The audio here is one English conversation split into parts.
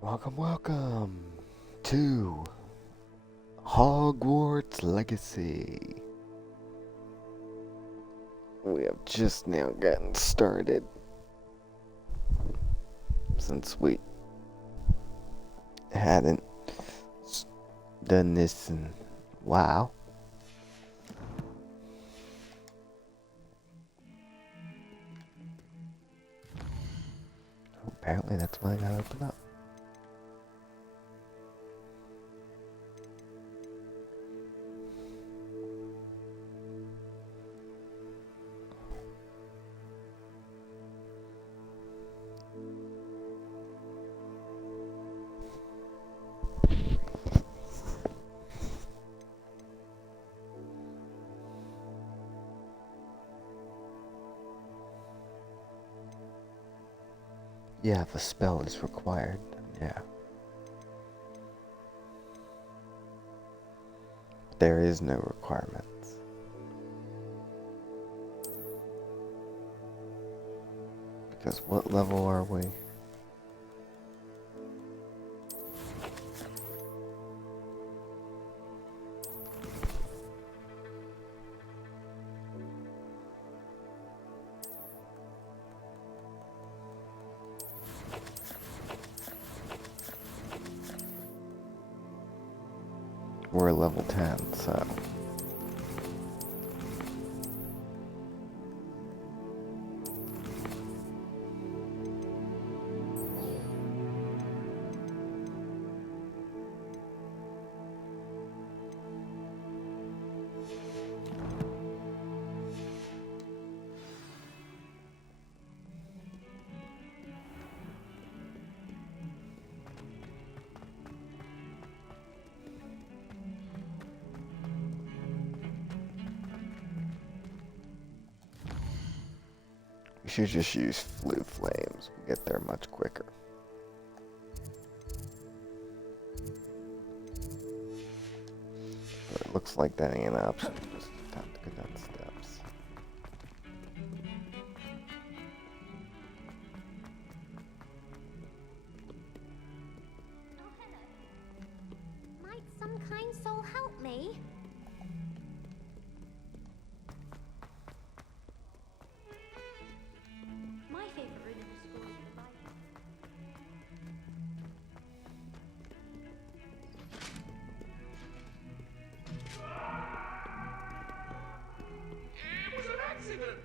Welcome to Hogwarts Legacy. We have just now gotten started since we hadn't done this in a while. Apparently that's why I gotta open up. Yeah, if a spell is required, yeah. There is no requirements. Because what level are we? We're level 10, so... We should just use flue flames. We get there much quicker. But it looks like that ain't an option. Just have to go down the steps. Oh, hello. Might some kind soul help me? My favorite reading of school is the Bible. It was an accident!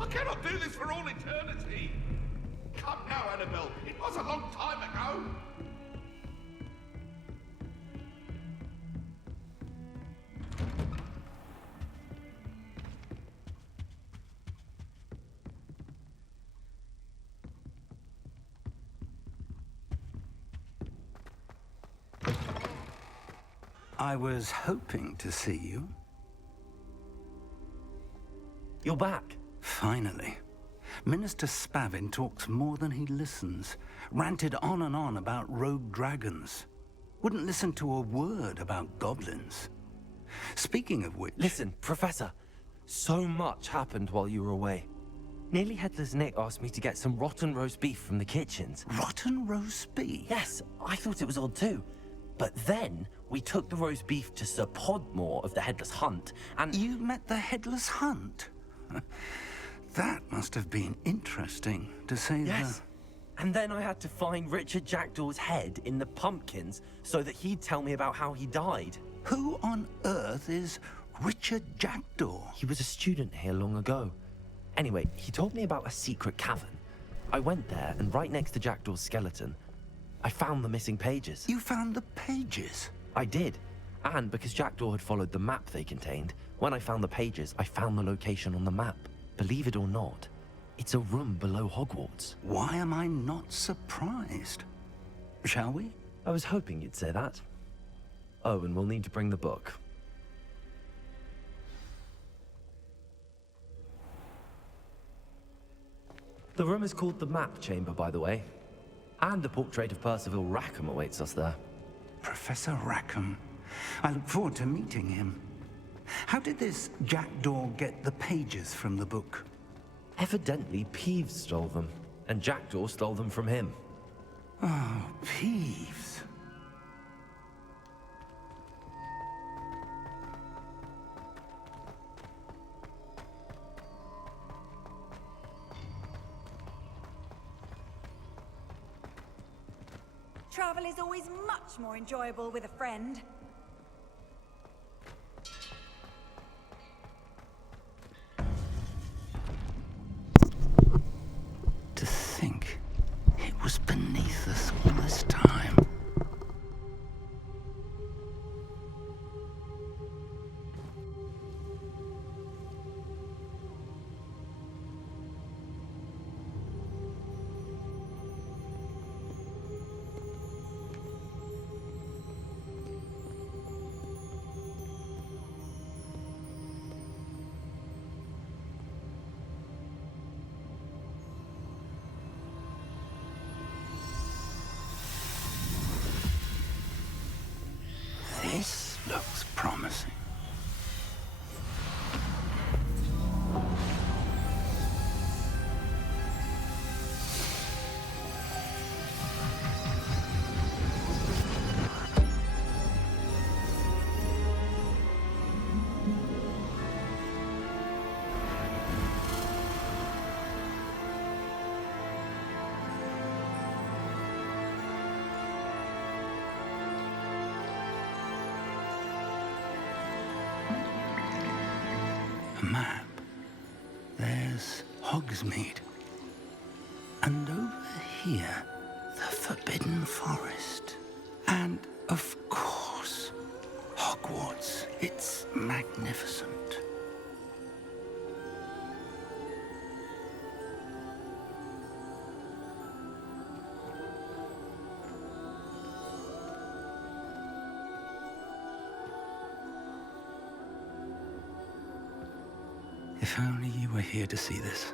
I cannot do this for all eternity! Come now, Annabelle. It was a long time ago. I was hoping to see you. You're back. Finally. Minister Spavin talks more than he listens. Ranted on and on about rogue dragons. Wouldn't listen to a word about goblins. Speaking of which... Listen, Professor. So much happened while you were away. Nearly Headless Nick asked me to get some rotten roast beef from the kitchens. Rotten roast beef? Yes, I thought it was odd too. But then we took the roast beef to Sir Podmore of the Headless Hunt, and... You met the Headless Hunt? That must have been interesting, to say Yes. And then I had to find Richard Jackdaw's head in the pumpkins so that he'd tell me about how he died. Who on earth is Richard Jackdaw? He was a student here long ago. Anyway, he told me about a secret cavern. I went there, and right next to Jackdaw's skeleton, I found the missing pages. You found the pages? I did. And because Jackdaw had followed the map they contained, when I found the pages, I found the location on the map. Believe it or not, it's a room below Hogwarts. Why am I not surprised? Shall we? I was hoping you'd say that. Oh, and we'll need to bring the book. The room is called the Map Chamber, by the way. And the portrait of Percival Rackham awaits us there. Professor Rackham. I look forward to meeting him. How did this jackdaw get the pages from the book? Evidently, Peeves stole them, and Jackdaw stole them from him. Oh, Peeves. Travel is always much more enjoyable with a friend. To think it was beneath us all this time. This looks promising. A map. There's Hogsmeade. And over here, the Forbidden Forest. And, of course, Hogwarts. It's magnificent. If only you were here to see this.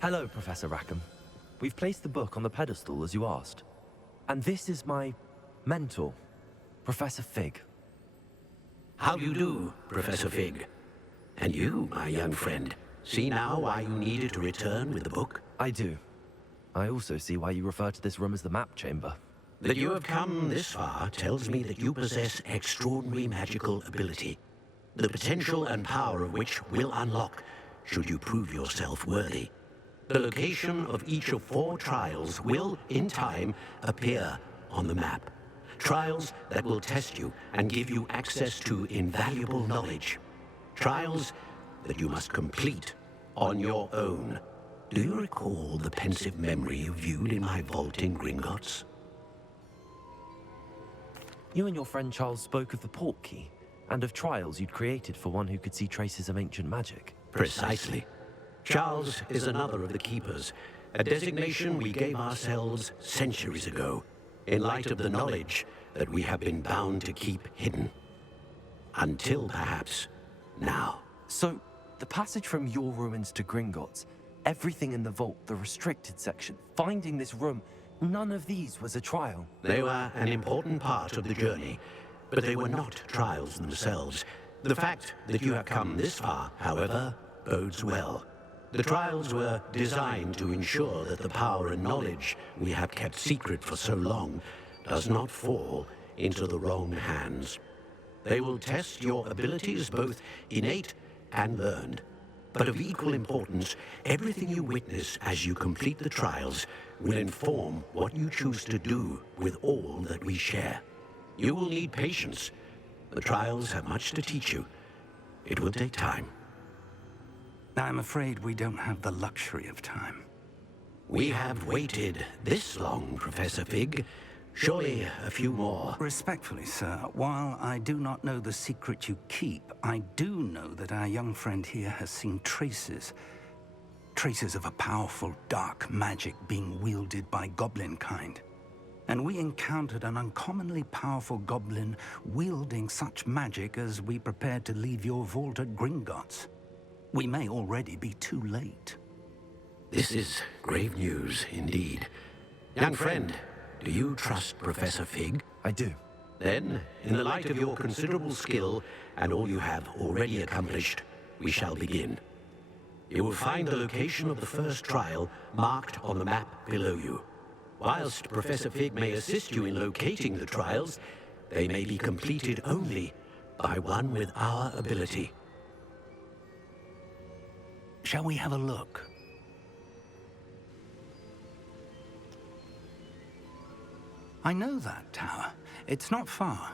Hello, Professor Rackham. We've placed the book on the pedestal as you asked. And this is my mentor, Professor Fig. How do you do, Professor Fig? And you, my young friend, see now why you needed to return with the book? I do. I also see why you refer to this room as the map chamber. That you have come this far tells me that you possess extraordinary magical ability, the potential and power of which will unlock should you prove yourself worthy. The location of each of 4 trials will, in time, appear on the map. Trials that will test you and give you access to invaluable knowledge. Trials that you must complete on your own. Do you recall the pensive memory you viewed in my vault in Gringotts? You and your friend Charles spoke of the port key, and of trials you'd created for one who could see traces of ancient magic. Precisely. Charles is another of the Keepers, a designation we gave ourselves centuries ago, in light of the knowledge that we have been bound to keep hidden. Until perhaps now. So, the passage from your ruins to Gringotts, everything in the vault, the restricted section, finding this room, none of these was a trial. They were an important part of the journey, but they were not trials themselves. The fact that you have come this far, however, bodes well. The trials were designed to ensure that the power and knowledge we have kept secret for so long does not fall into the wrong hands. They will test your abilities, both innate and learned. But of equal importance, everything you witness as you complete the trials will inform what you choose to do with all that we share. You will need patience. The trials have much to teach you. It will take time. I'm afraid we don't have the luxury of time. We have waited this long, Professor Fig. Surely a few more. Respectfully, sir, while I do not know the secret you keep, I do know that our young friend here has seen traces of a powerful dark magic being wielded by goblin kind. and we encountered an uncommonly powerful goblin wielding such magic as we prepared to leave your vault at Gringotts. We may already be too late. This is grave news indeed. Young friend, do you trust Professor Fig? I do. Then, in the light of your considerable skill and all you have already accomplished, we shall begin. You will find the location of the first trial marked on the map below you. Whilst Professor Fig may assist you in locating the trials, they may be completed only by one with our ability. Shall we have a look? I know that tower. It's not far.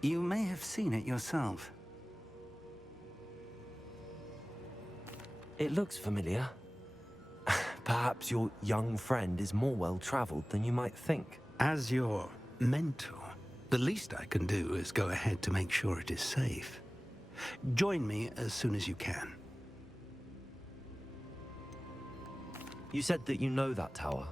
You may have seen it yourself. It looks familiar. Perhaps your young friend is more well-traveled than you might think. As your mentor, the least I can do is go ahead to make sure it is safe. Join me as soon as you can. You said that you know that tower.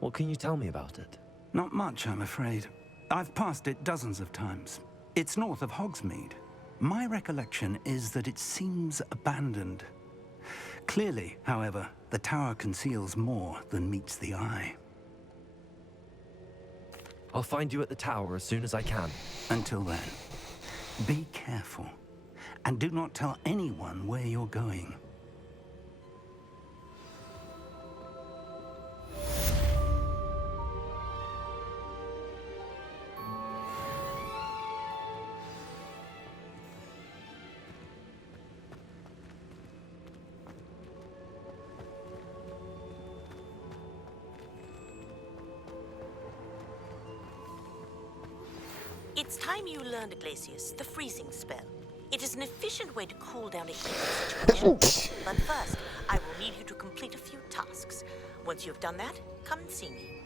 What can you tell me about it? Not much, I'm afraid. I've passed it dozens of times. It's north of Hogsmeade. My recollection is that it seems abandoned. Clearly, however, the tower conceals more than meets the eye. I'll find you at the tower as soon as I can. Until then, be careful, and do not tell anyone where you're going. It's time you learned, Iglesias, the freezing spell. It is an efficient way to cool down a heated situation. But first, I will need you to complete a few tasks. Once you've done that, come and see me.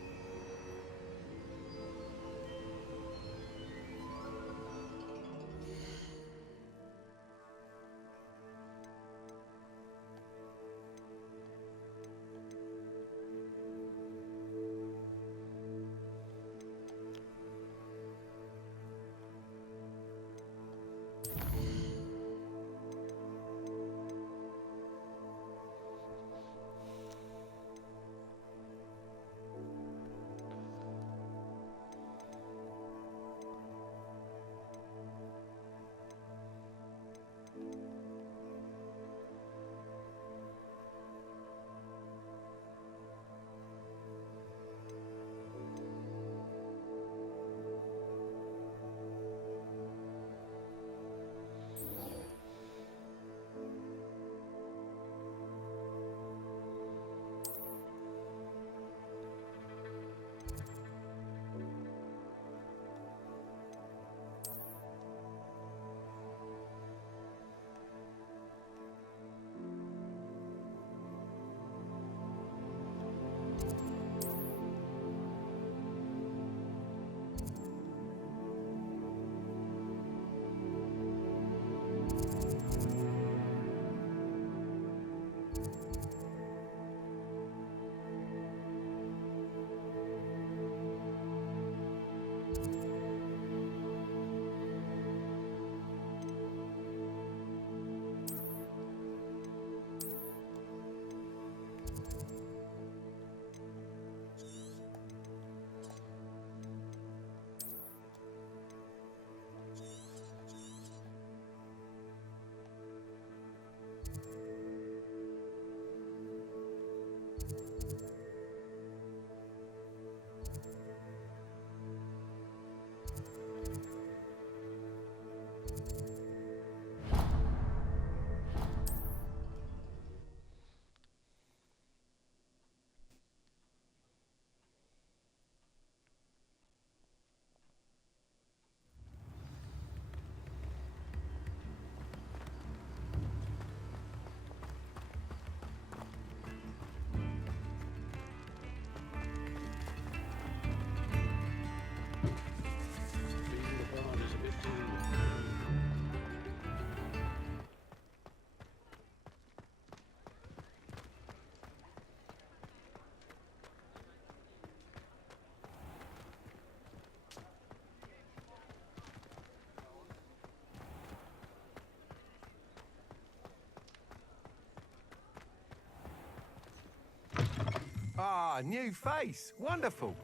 Ah, new face. Wonderful.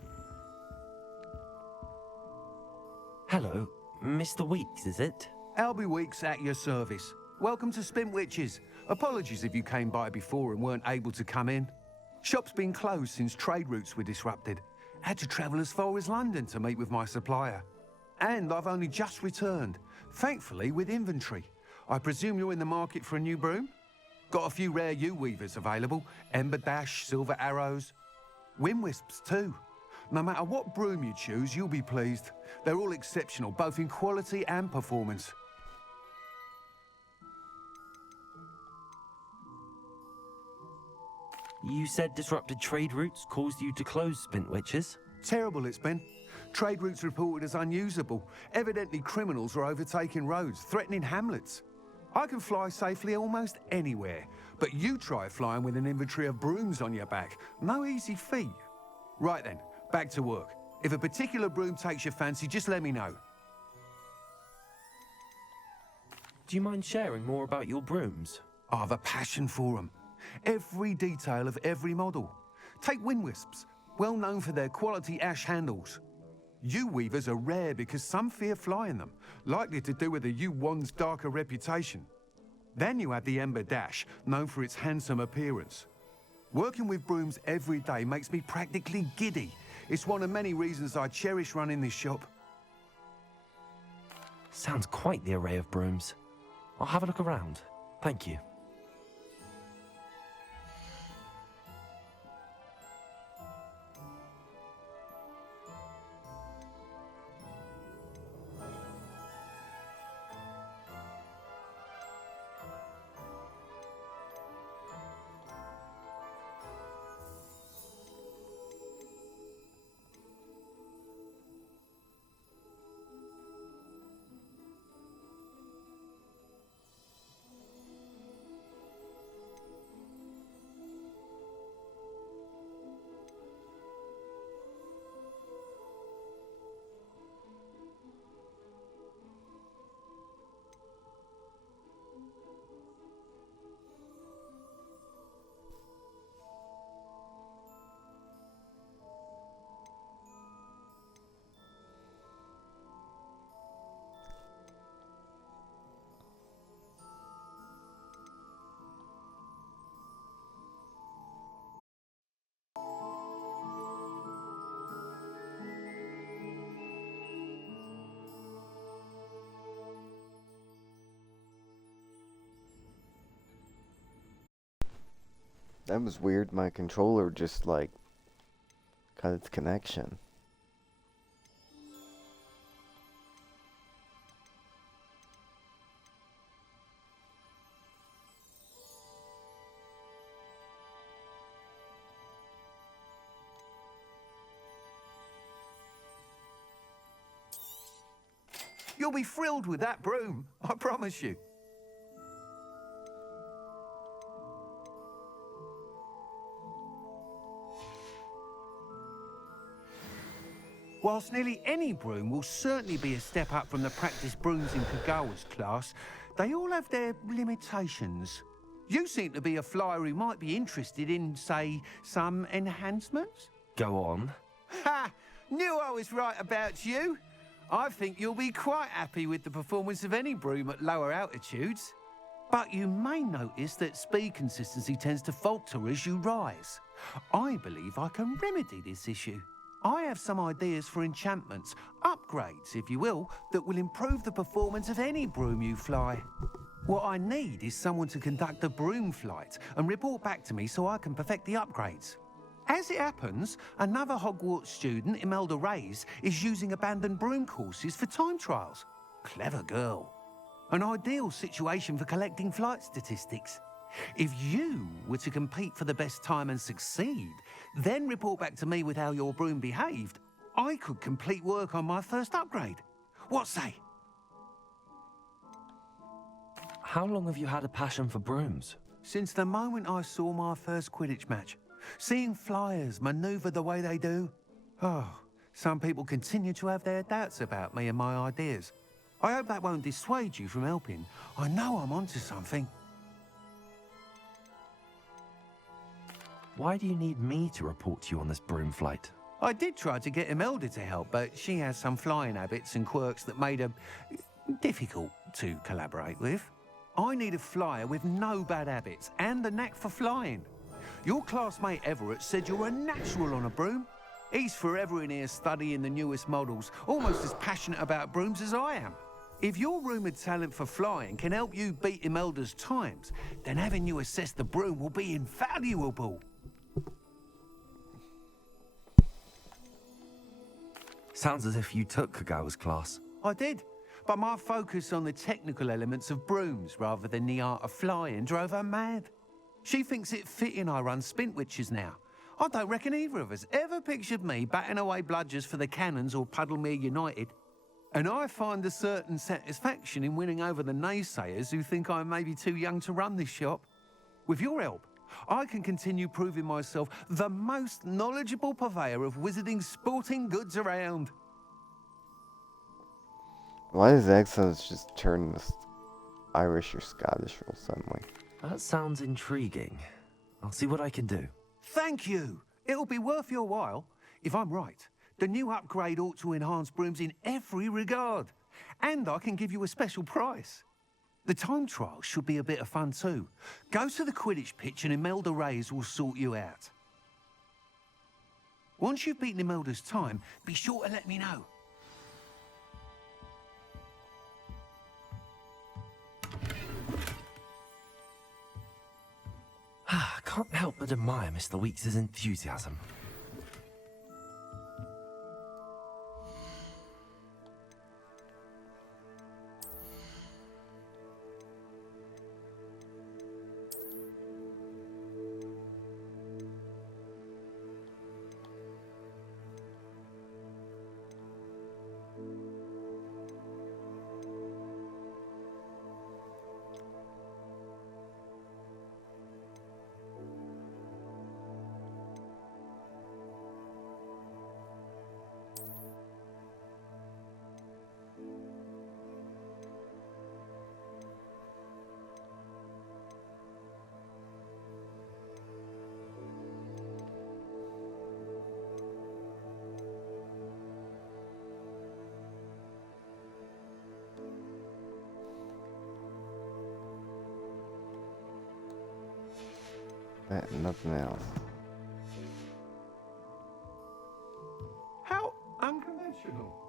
Hello, Mr. Weeks, is it? Albie Weeks at your service. Welcome to Spintwitches. Apologies if you came by before and weren't able to come in. Shop's been closed since trade routes were disrupted. Had to travel as far as London to meet with my supplier. And I've only just returned, thankfully with inventory. I presume you're in the market for a new broom? Got a few rare U-weavers available. Ember Dash, Silver Arrows. Wind Wisps too. No matter what broom you choose, you'll be pleased. They're all exceptional, both in quality and performance. You said disrupted trade routes caused you to close Spintwitches? Terrible it's been. Trade routes reported as unusable. Evidently criminals are overtaking roads, threatening hamlets. I can fly safely almost anywhere, but you try flying with an inventory of brooms on your back. No easy feat. Right then, back to work. If a particular broom takes your fancy, just let me know. Do you mind sharing more about your brooms? I have a passion for them. Every detail of every model. Take Wind Wisps, well known for their quality ash handles. U-weavers are rare because some fear flying them, likely to do with the U-wand's darker reputation. Then you have the Ember Dash, known for its handsome appearance. Working with brooms every day makes me practically giddy. It's one of many reasons I cherish running this shop. Sounds quite the array of brooms. I'll have a look around. Thank you. That was weird. My controller just like cut its connection. You'll be thrilled with that broom, I promise you. Whilst nearly any broom will certainly be a step up from the practice brooms in Kagawa's class, they all have their limitations. You seem to be a flyer who might be interested in, say, some enhancements? Go on. Ha! Knew I was right about you. I think you'll be quite happy with the performance of any broom at lower altitudes. But you may notice that speed consistency tends to falter as you rise. I believe I can remedy this issue. I have some ideas for enchantments, upgrades, if you will, that will improve the performance of any broom you fly. What I need is someone to conduct a broom flight and report back to me so I can perfect the upgrades. As it happens, another Hogwarts student, Imelda Reyes, is using abandoned broom courses for time trials. Clever girl. An ideal situation for collecting flight statistics. If you were to compete for the best time and succeed, then report back to me with how your broom behaved, I could complete work on my first upgrade. What say? How long have you had a passion for brooms? Since the moment I saw my first Quidditch match. Seeing flyers manoeuvre the way they do. Oh, some people continue to have their doubts about me and my ideas. I hope that won't dissuade you from helping. I know I'm onto something. Why do you need me to report to you on this broom flight? I did try to get Imelda to help, but she has some flying habits and quirks that made her difficult to collaborate with. I need a flyer with no bad habits and the knack for flying. Your classmate Everett said you're a natural on a broom. He's forever in here studying the newest models, almost as passionate about brooms as I am. If your rumoured talent for flying can help you beat Imelda's times, then having you assess the broom will be invaluable. Sounds as if you took Kagawa's class. I did, but my focus on the technical elements of brooms rather than the art of flying drove her mad. She thinks it fitting I run Spintwitches now. I don't reckon either of us ever pictured me batting away bludgers for the Cannons or Puddlemere United. And I find a certain satisfaction in winning over the naysayers who think I may be too young to run this shop. With your help, I can continue proving myself the most knowledgeable purveyor of wizarding sporting goods around. Why does accents just turn this Irish or Scottish real suddenly? That sounds intriguing. I'll see what I can do. Thank you. It'll be worth your while. If I'm right, the new upgrade ought to enhance brooms in every regard. And I can give you a special price. The time trial should be a bit of fun too. Go to the Quidditch pitch and Imelda Reyes will sort you out. Once you've beaten Imelda's time, be sure to let me know. I can't help but admire Mr. Weeks' enthusiasm. That and nothing else. How unconventional.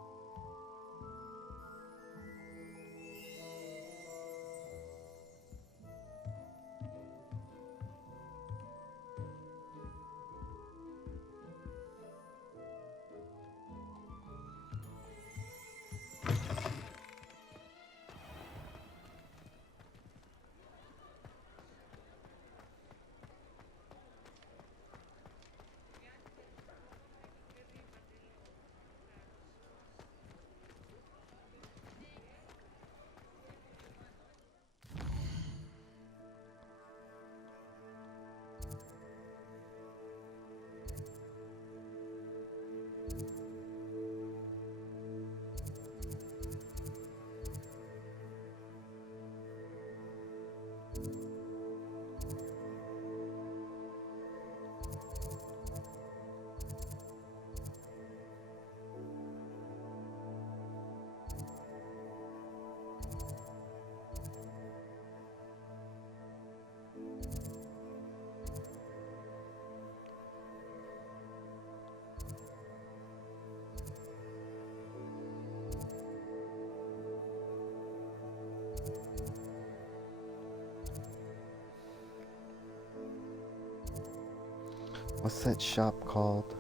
What's that shop called?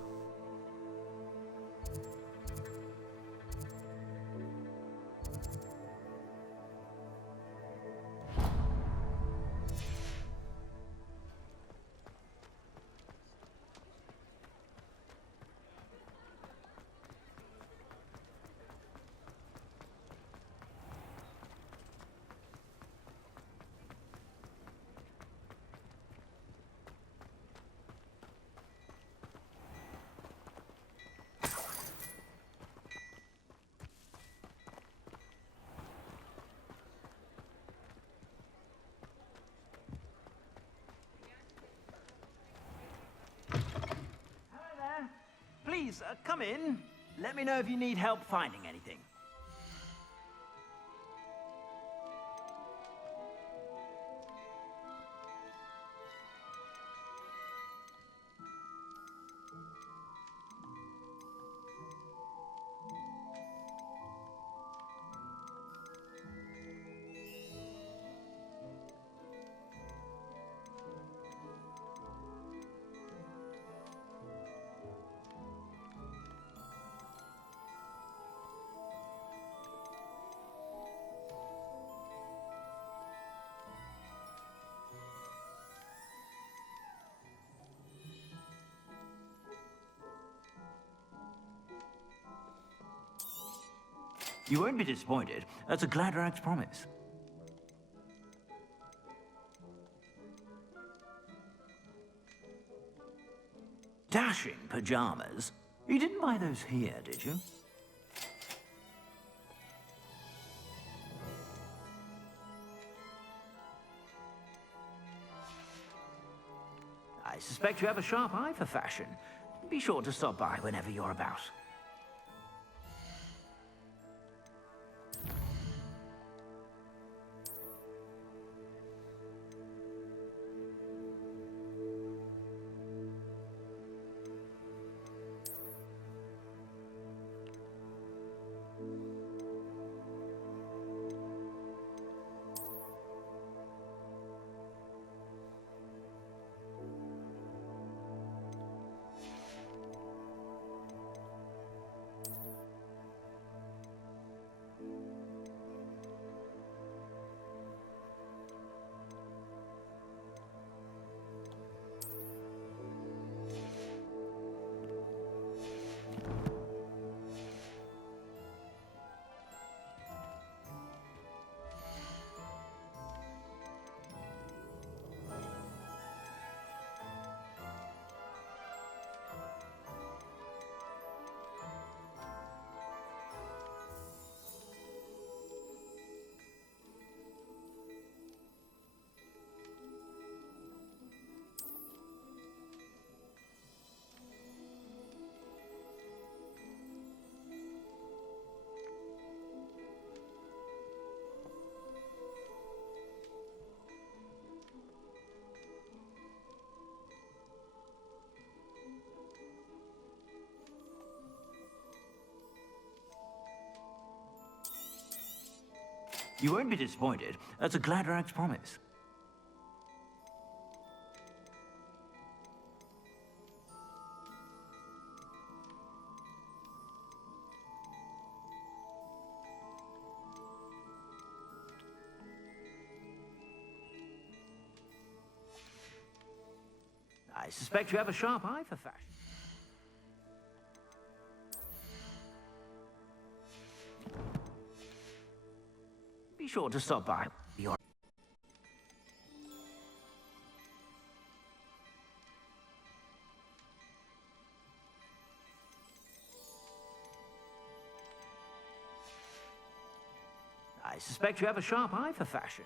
please, come in. Let me know if you need help finding anything. You won't be disappointed. That's a Gladrax promise. Dashing pajamas. You didn't buy those here, did you? I suspect you have a sharp eye for fashion. Be sure to stop by whenever you're about. You won't be disappointed. That's a Gladrax promise. I suspect you have a sharp eye for fashion. Be sure to stop by. I suspect you have a sharp eye for fashion.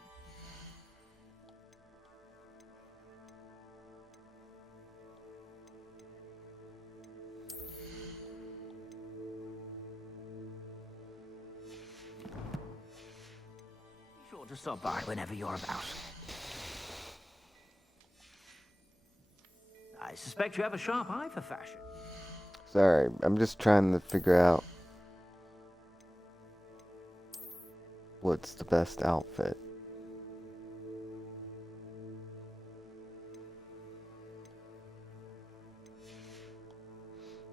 To stop by whenever you're about. I suspect you have a sharp eye for fashion. Sorry, I'm just trying to figure out what's the best outfit.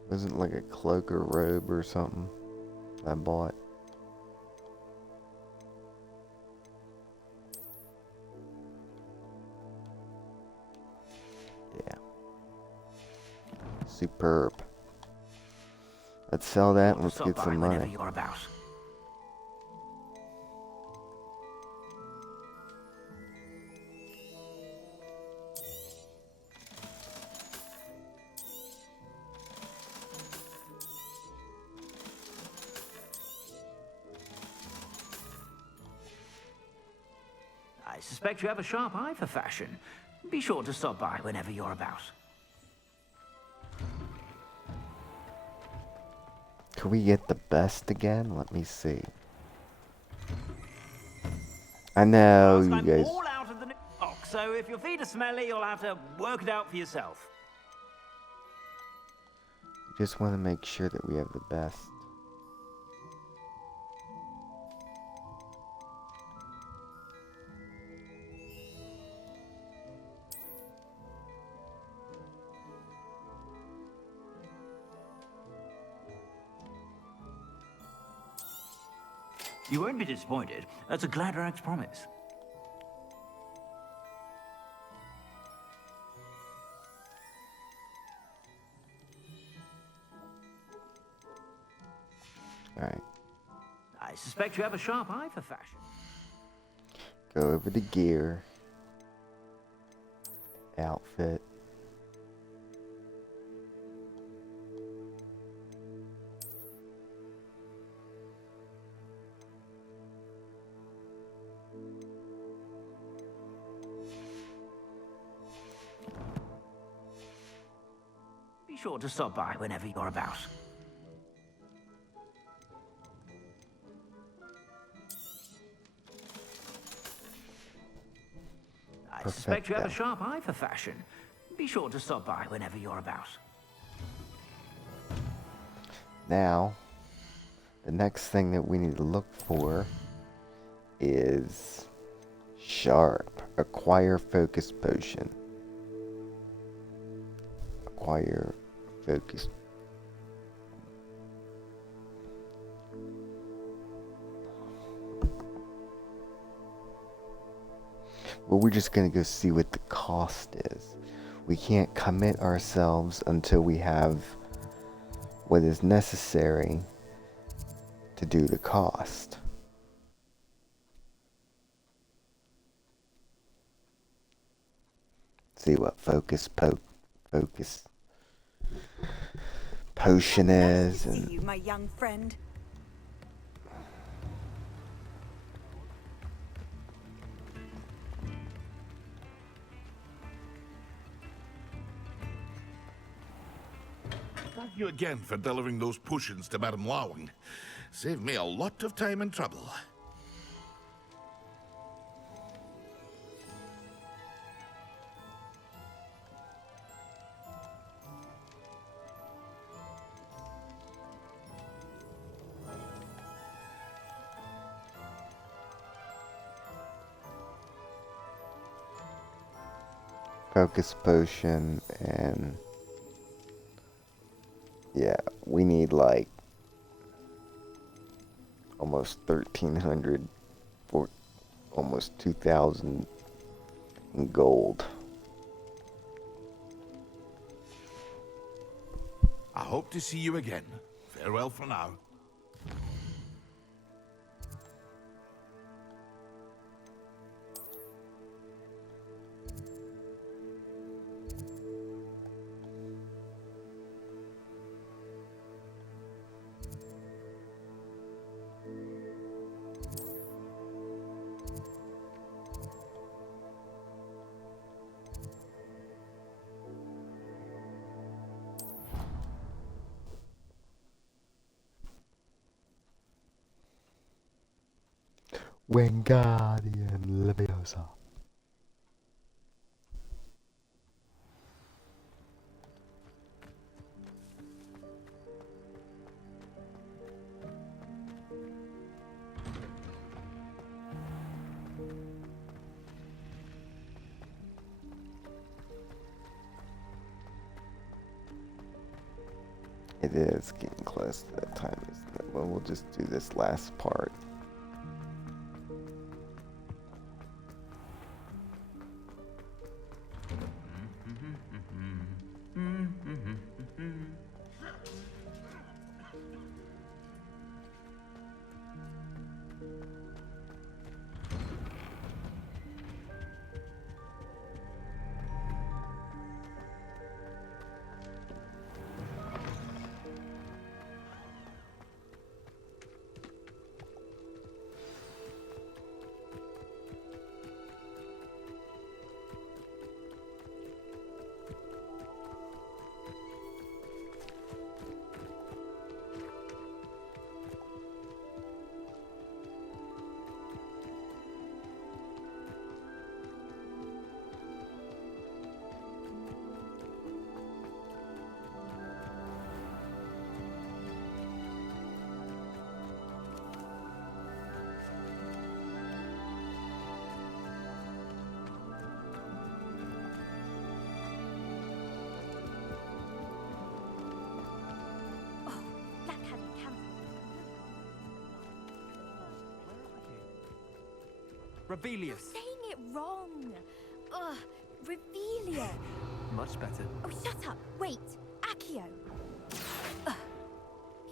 Wasn't like a cloak or robe or something I bought. Superb. Let's sell that and let's get some money. You're about. I suspect you have a sharp eye for fashion. Be sure to stop by whenever you're about. Should we get the best again? Let me see. I know you I'm guys all out of the box, so if your feet are smelly, you'll have to work it out for yourself. just want to make sure that we have the best. You won't be disappointed. That's a Gladrax promise. Alright. I suspect you have a sharp eye for fashion. Go over to gear. Outfit. Be sure to stop by whenever you're about. I suspect you have a sharp eye for fashion. Be sure to stop by whenever you're about. Now, the next thing that we need to look for is sharp. Acquire focus potion. Acquire focus. Well, we're just gonna go see what the cost is. We can't commit ourselves until we have what is necessary to do the cost. See what focus potion is, See and you, my young friend. Thank you again for delivering those potions to Madame Lawing. Saved me a lot of time and trouble. focus potion, and yeah, we need like almost 1,300 for almost 2,000 in gold. I hope to see you again. Farewell for now. Wingardium Leviosa. It is getting close to that time, isn't it? Well, we'll just do this last part. Rebellious. Saying it wrong. Ugh, Revelia. Much better. Oh, shut up. Wait, Accio. Ugh.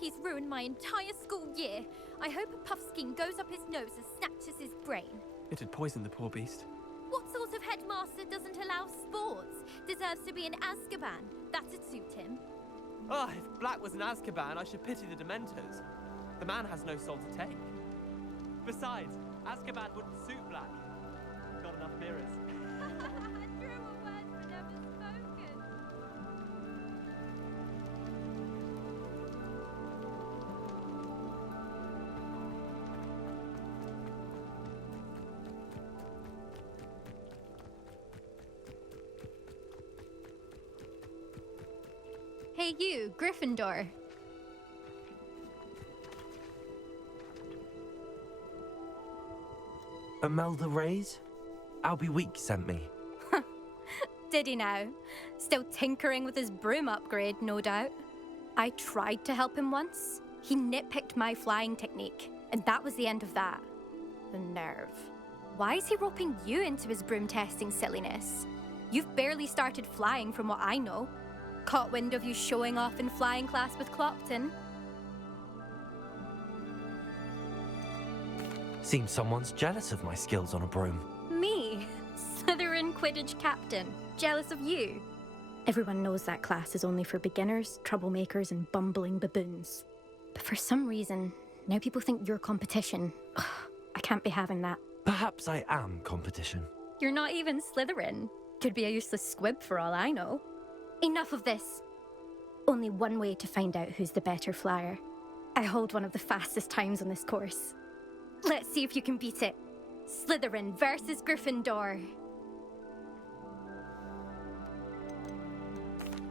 He's ruined my entire school year. I hope a puffskein goes up his nose and snatches his brain. It'd poison the poor beast. What sort of headmaster doesn't allow sports? Deserves to be in Azkaban. That'd suit him. Oh, if Black was in Azkaban, I should pity the Dementors. The man has no soul to take. Besides, Azkaban wouldn't suit Black. Got enough mirrors. Truer words were never spoken. Hey you, Gryffindor. Imelda Reyes? Albie Week sent me. Did he now? Still tinkering with his broom upgrade, no doubt. I tried to help him once. He nitpicked my flying technique, and that was the end of that. The nerve. Why is he roping you into his broom testing silliness? You've barely started flying from what I know. Caught wind of you showing off in flying class with Clopton. Seems someone's jealous of my skills on a broom. Me? Slytherin Quidditch captain. Jealous of you? Everyone knows that class is only for beginners, troublemakers, and bumbling baboons. But for some reason, now people think you're competition. Ugh, I can't be having that. Perhaps I am competition. You're not even Slytherin. Could be a useless squib for all I know. Enough of this. Only one way to find out who's the better flyer. I hold one of the fastest times on this course. Let's see if you can beat it. Slytherin versus Gryffindor.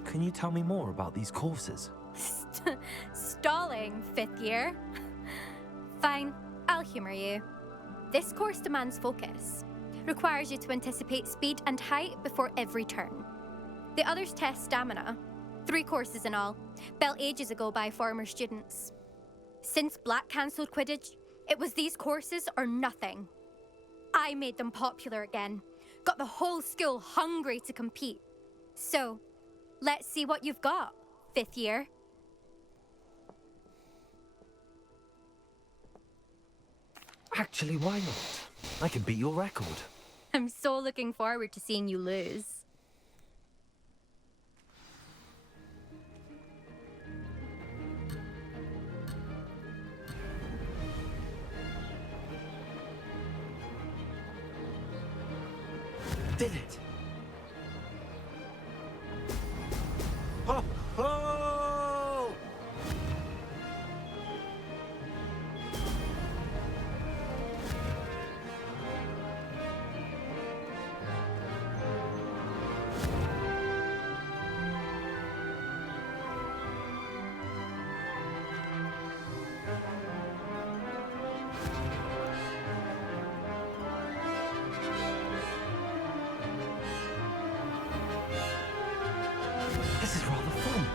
Can you tell me more about these courses? Stalling, 5th year. Fine, I'll humour you. This course demands focus. Requires you to anticipate speed and height before every turn. The others test stamina. 3 courses in all, built ages ago by former students. Since Black cancelled Quidditch, it was these courses or nothing. I made them popular again. Got the whole school hungry to compete. So, let's see what you've got, 5th year. Actually, why not? I can beat your record. I'm so looking forward to seeing you lose. Did it! Ho, ho! This is rather fun.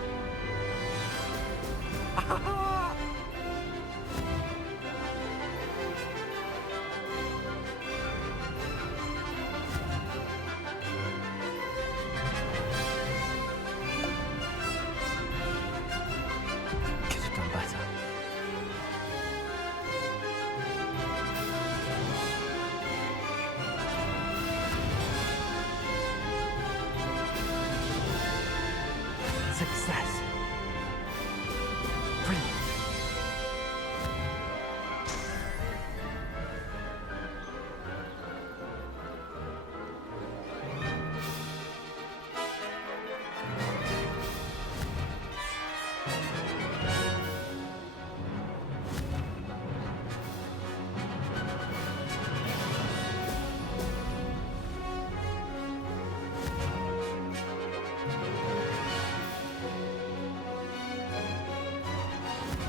Could have done better. Success. Brilliant.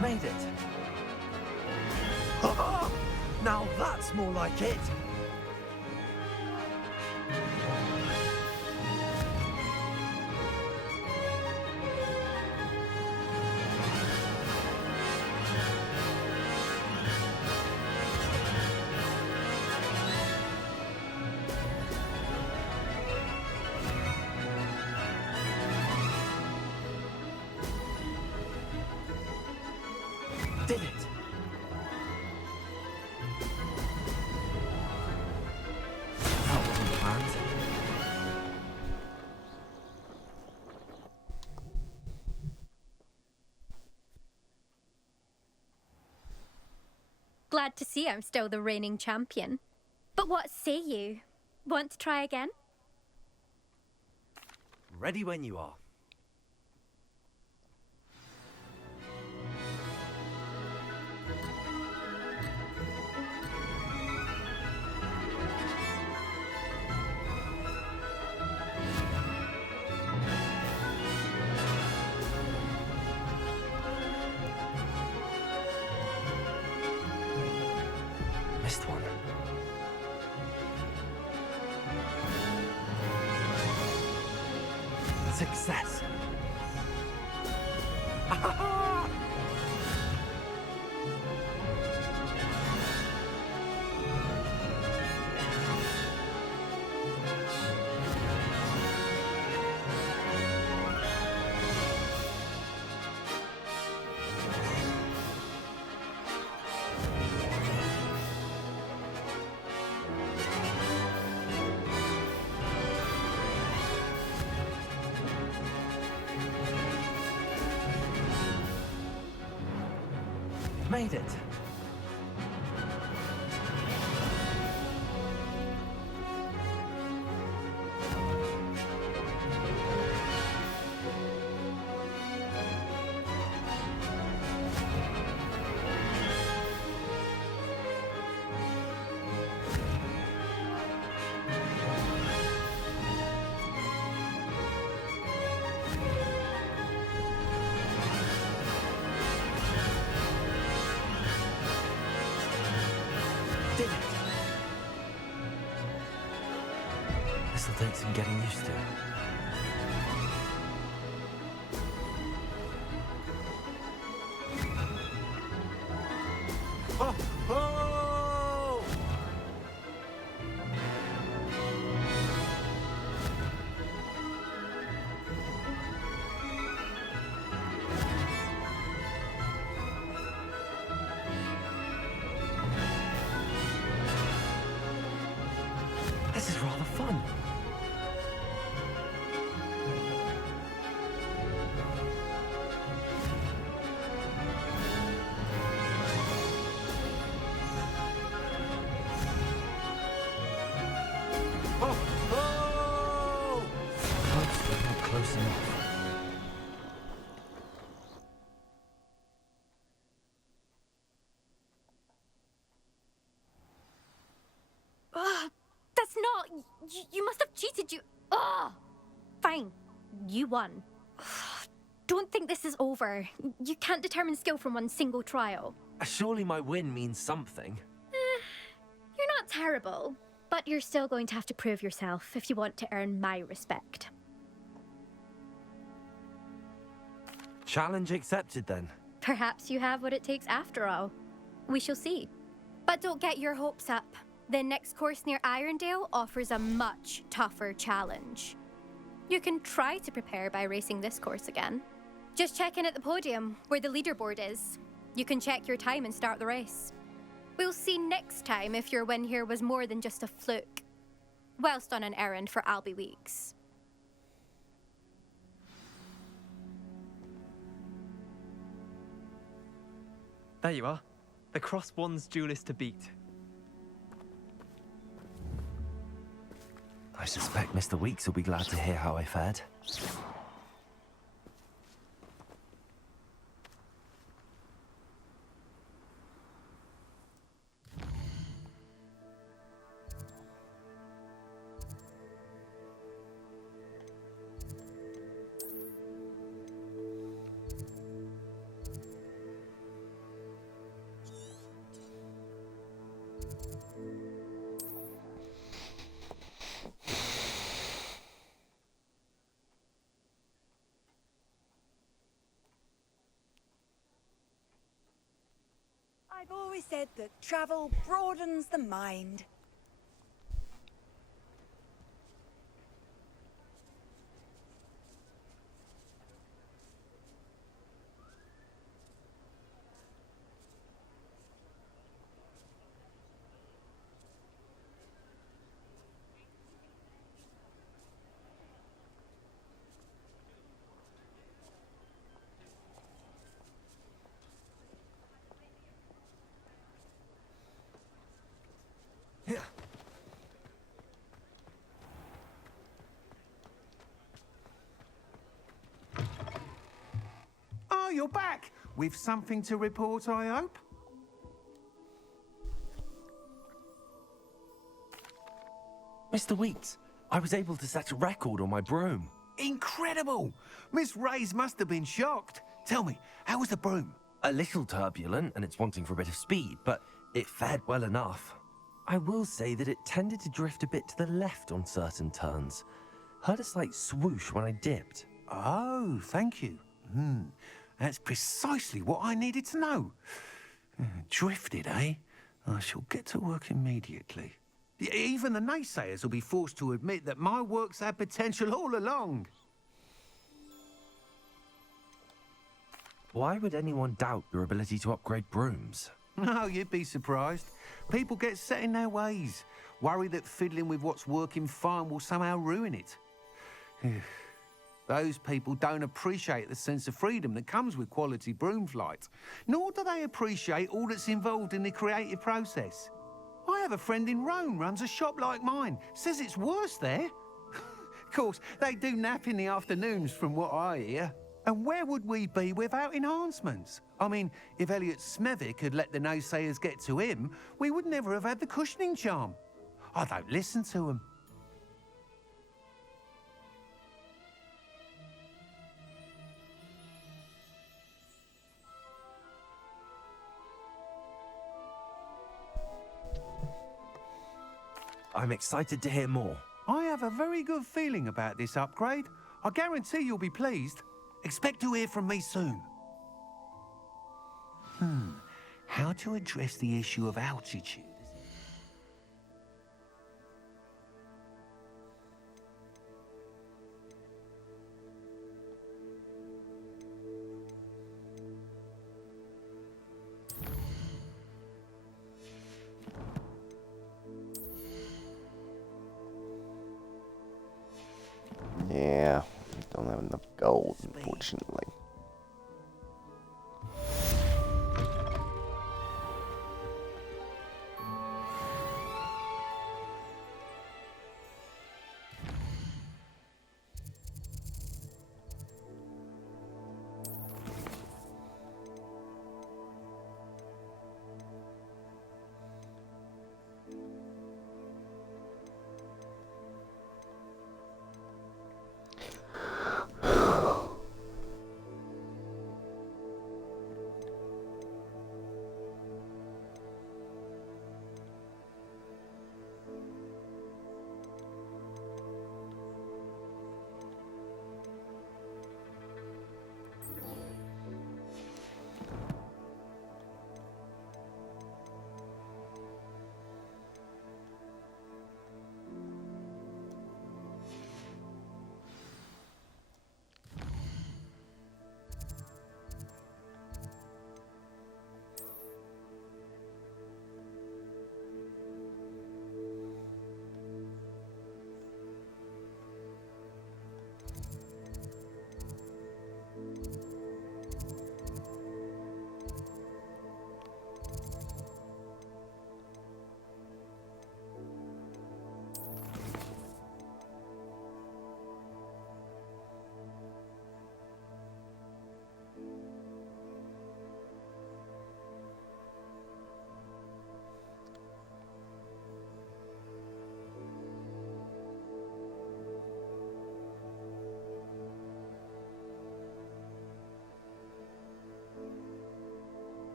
Made it. Now that's more like it. Did it! That wasn't planned. Glad to see I'm still the reigning champion. But what say you? Want to try again? Ready when you are. Missed one. Success. Made it. Did it. This'll take some getting used to. Oh! Oh! This is rather fun. Oh! Oh! Close, but not close enough. Ugh, that's not... You must have cheated, you... Ugh! Fine. You won. Ugh, don't think this is over. You can't determine skill from one single trial. Surely my win means something. You're not terrible, but you're still going to have to prove yourself if you want to earn my respect. Challenge accepted then. Perhaps you have what it takes after all. We shall see. But don't get your hopes up. The next course near Irondale offers a much tougher challenge. You can try to prepare by racing this course again. Just check in at the podium, where the leaderboard is. You can check your time and start the race. We'll see next time if your win here was more than just a fluke. Whilst on an errand for Albie Weeks. There you are. The Cross Wands duelist to beat. I suspect Mr. Weeks will be glad to hear how I fared. I've always said that travel broadens the mind. you're back. With something to report, I hope? Mr. Weeks, I was able to set a record on my broom. Incredible! Miss Reyes must have been shocked. Tell me, how was the broom? A little turbulent, and it's wanting for a bit of speed, but it fared well enough. I will say that it tended to drift a bit to the left on certain turns. Heard a slight swoosh when I dipped. Oh, thank you. That's precisely what I needed to know. Drifted, eh? I shall get to work immediately. Even the naysayers will be forced to admit that my work's had potential all along. Why would anyone doubt your ability to upgrade brooms? No, you'd be surprised. People get set in their ways, worry that fiddling with what's working fine will somehow ruin it. Those people don't appreciate the sense of freedom that comes with quality broom flight, nor do they appreciate all that's involved in the creative process. I have a friend in Rome runs a shop like mine, says it's worse there. Of course, they do nap in the afternoons from what I hear. And where would we be without enhancements? I mean, if Elliot Smethwick had let the naysayers get to him, we would never have had the cushioning charm. I don't listen to them. I'm excited to hear more. I have a very good feeling about this upgrade. I guarantee you'll be pleased. Expect to hear from me soon. How to address the issue of altitude? Yeah, don't have enough gold, unfortunately.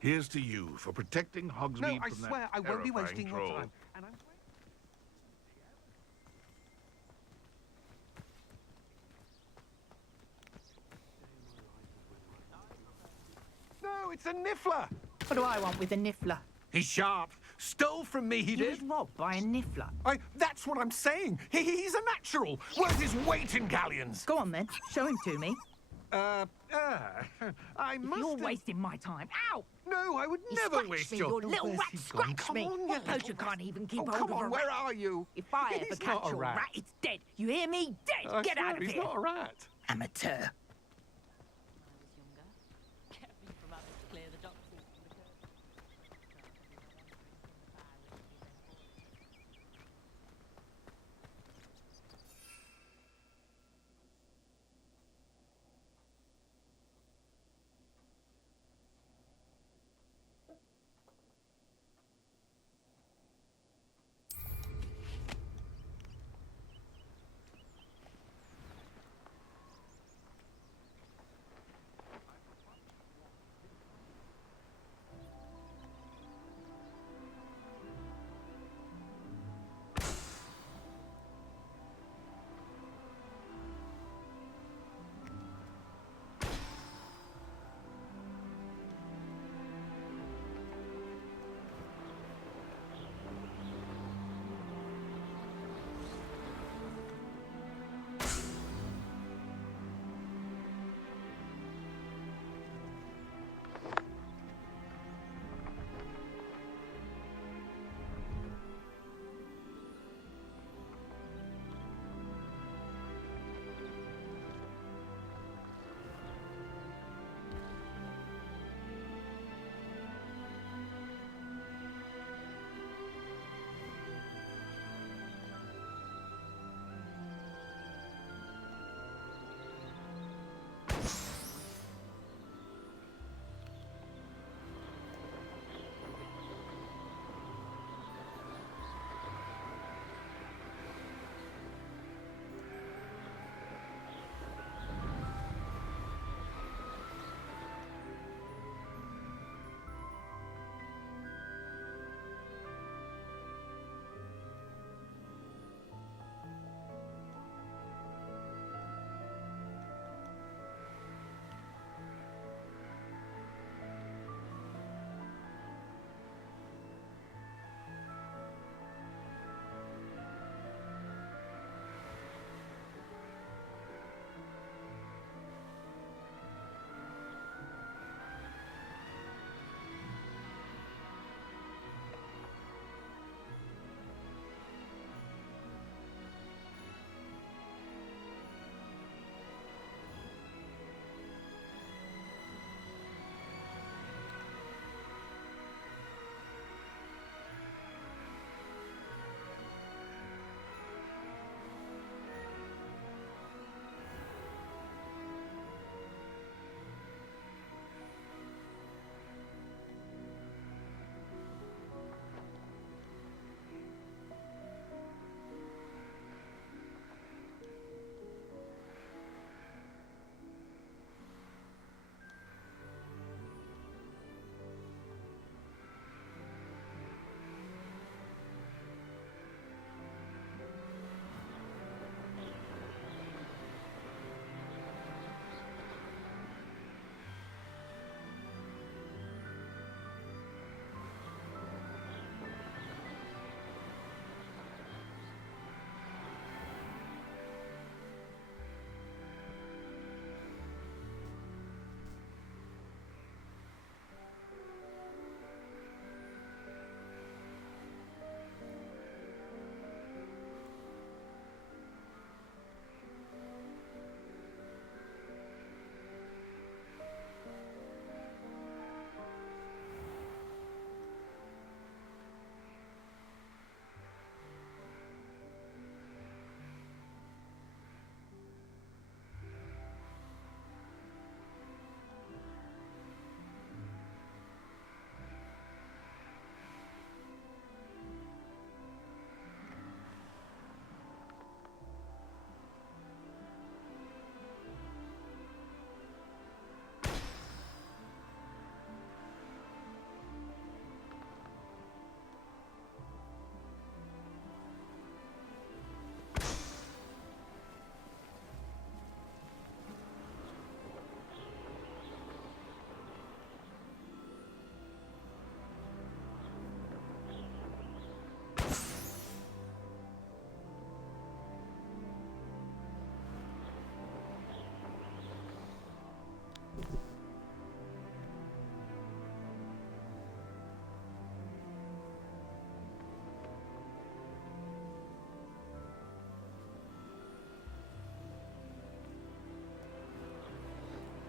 Here's to you for protecting Hogsmeade No, I from swear that I won't be terrifying wasting your troll. time. And I'm... No, it's a niffler. What do I want with a niffler? He's sharp. Stole from me, he He was did. robbed by a niffler. That's what I'm saying. He's a natural. Worth his weight in galleons. Go on then, show him to me. I must You're have... wasting my time. Ow! No, I would You never scratched waste me, your... you little rat, Where's he gone? scratch Come me. on, What you poacher little can't rat. even keep Oh, hold come of a on, where rat? are you? If I ever He's catch not a your rat. rat, it's dead. You hear me? Dead. I Get swear out of he's here. not a rat. Amateur.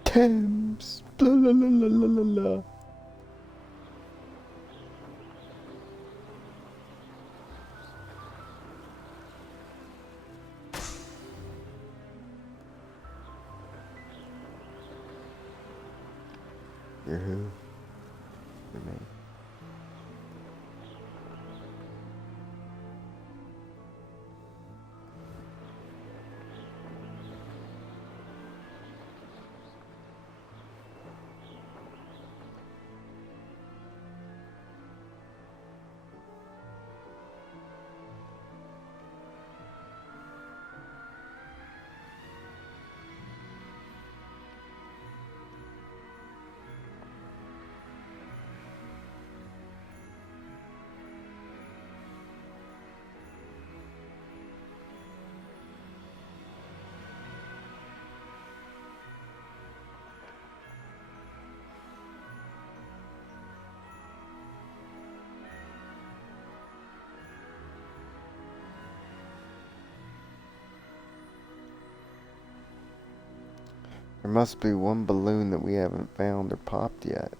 Thames. Blah, la, la, la, la, la, la. You're who? You're me. There must be one balloon that we haven't found or popped yet.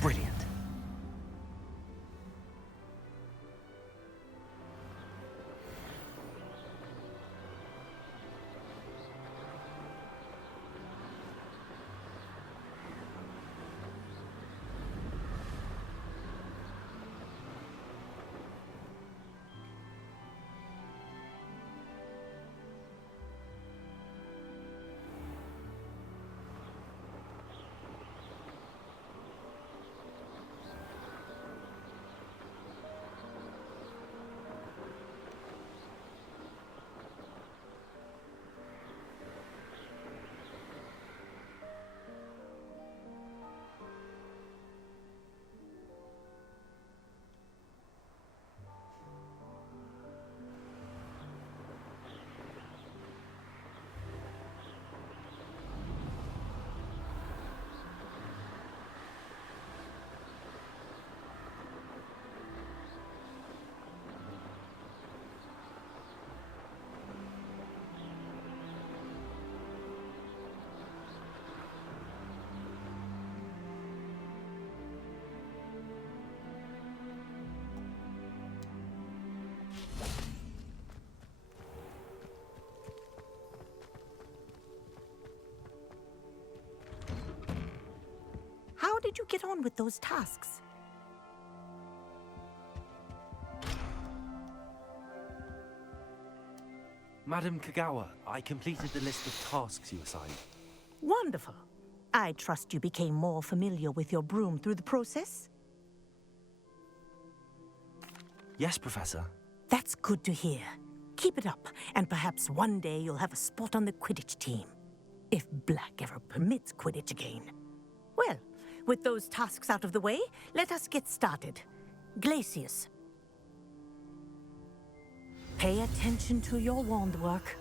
Brilliant. How did you get on with those tasks? Madam Kagawa, I completed the list of tasks you assigned. Wonderful. I trust you became more familiar with your broom through the process? Yes, Professor. That's good to hear. Keep it up, and perhaps one day you'll have a spot on the Quidditch team. If Black ever permits Quidditch again. Well, with those tasks out of the way, let us get started. Glacius. Pay attention to your wand work.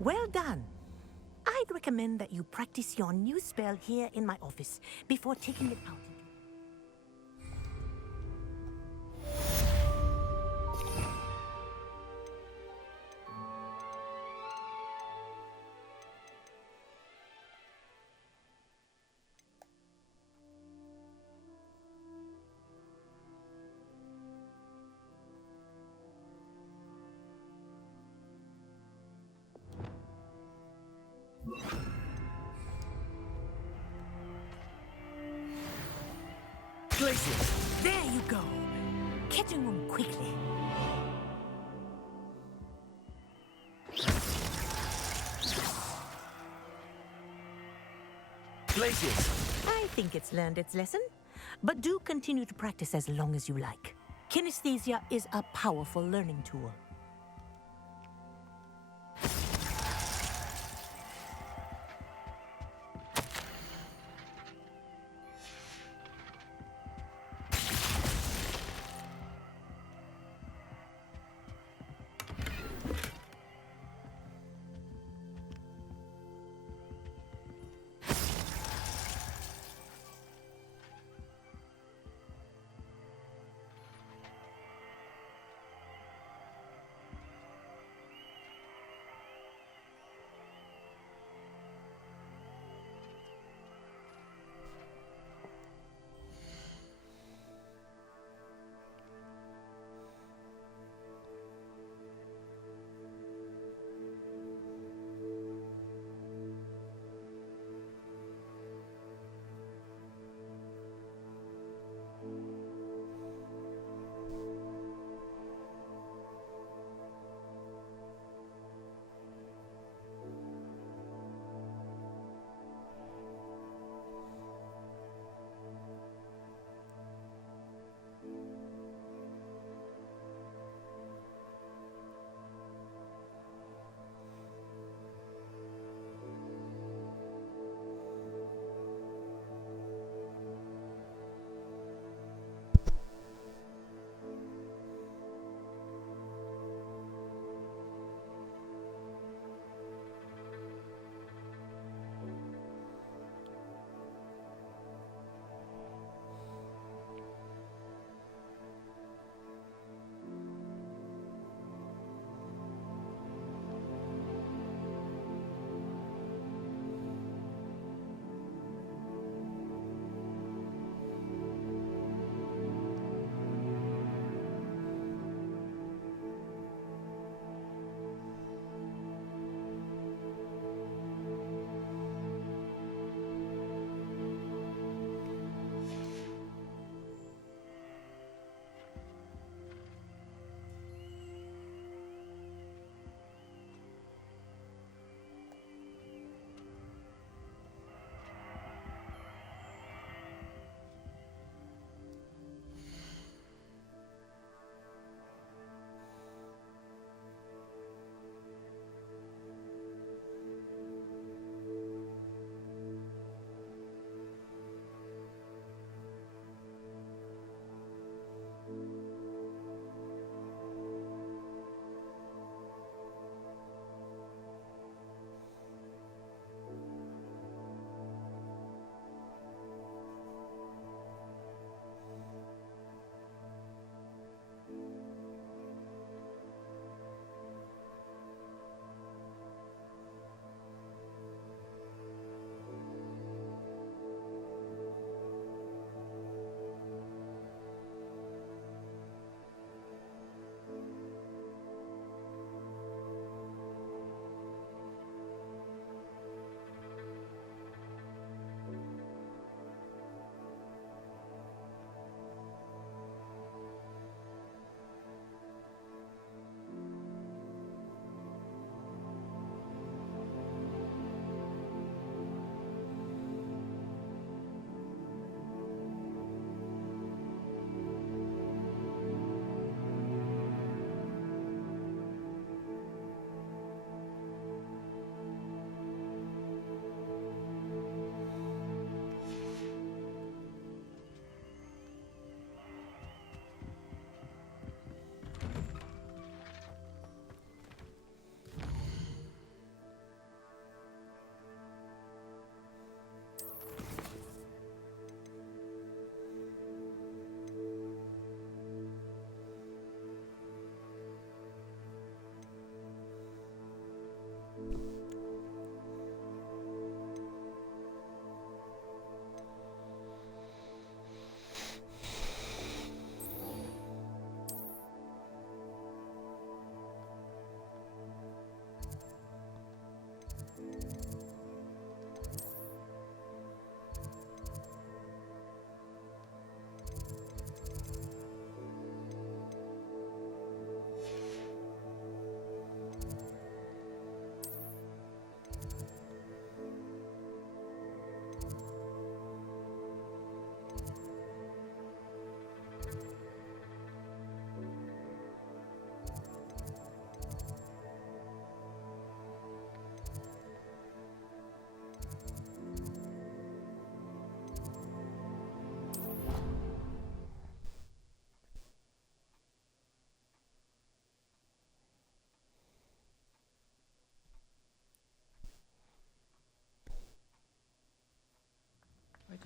Well done. I'd recommend that you practice your new spell here in my office before taking it out. Glacius! There you go. Catching them quickly. Glacius! I think it's learned its lesson, but do continue to practice as long as you like. Kinesthesia is a powerful learning tool.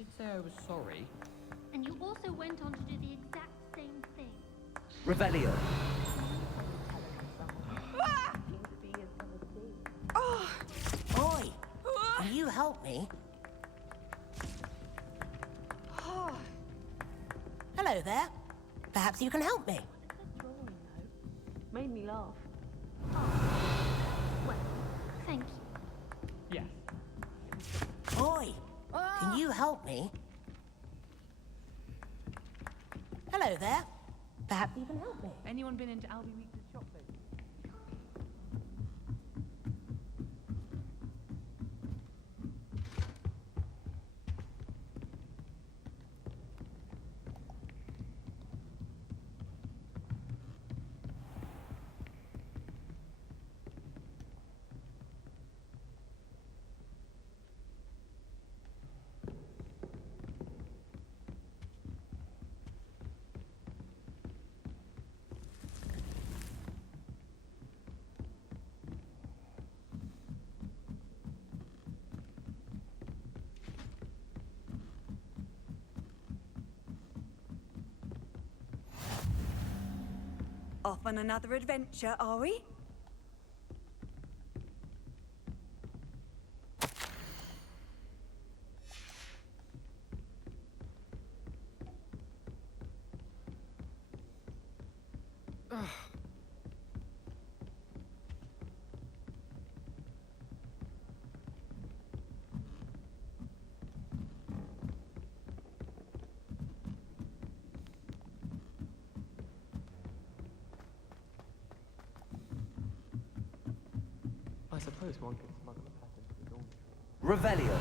did say I was sorry. And you also went on to do the exact same thing. Revelio. Oi! Can you help me? Hello there. Perhaps you can help me. Made me laugh. Well, thank you. Yes. Oi! Can you help me? Hello there. Perhaps you can help me. Anyone been into Albie Weeks' shop lately? Off on another adventure, are we? I suppose one could smuggle a pattern to the dawn. Revelio.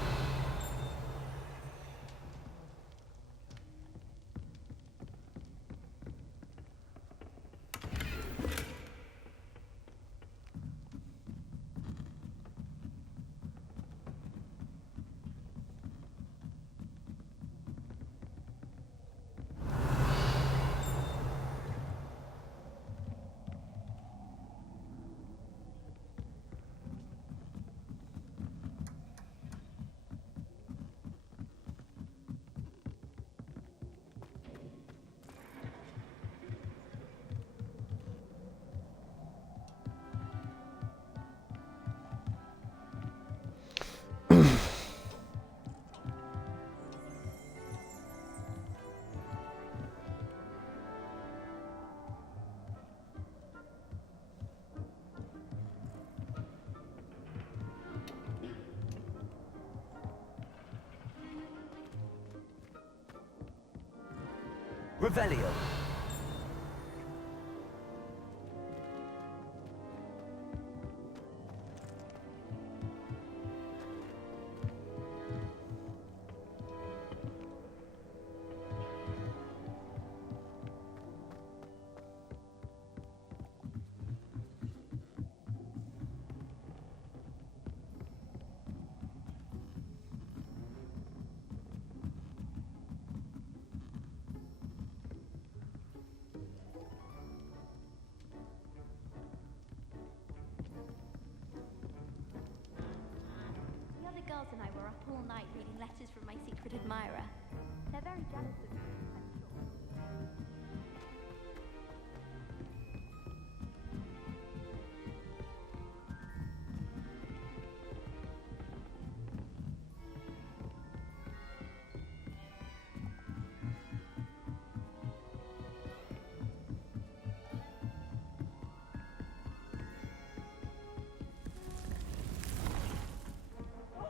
Revelio. The other girls and I were up all night reading letters from my secret admirer. They're very jealous of me, I'm sure.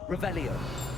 Revelio.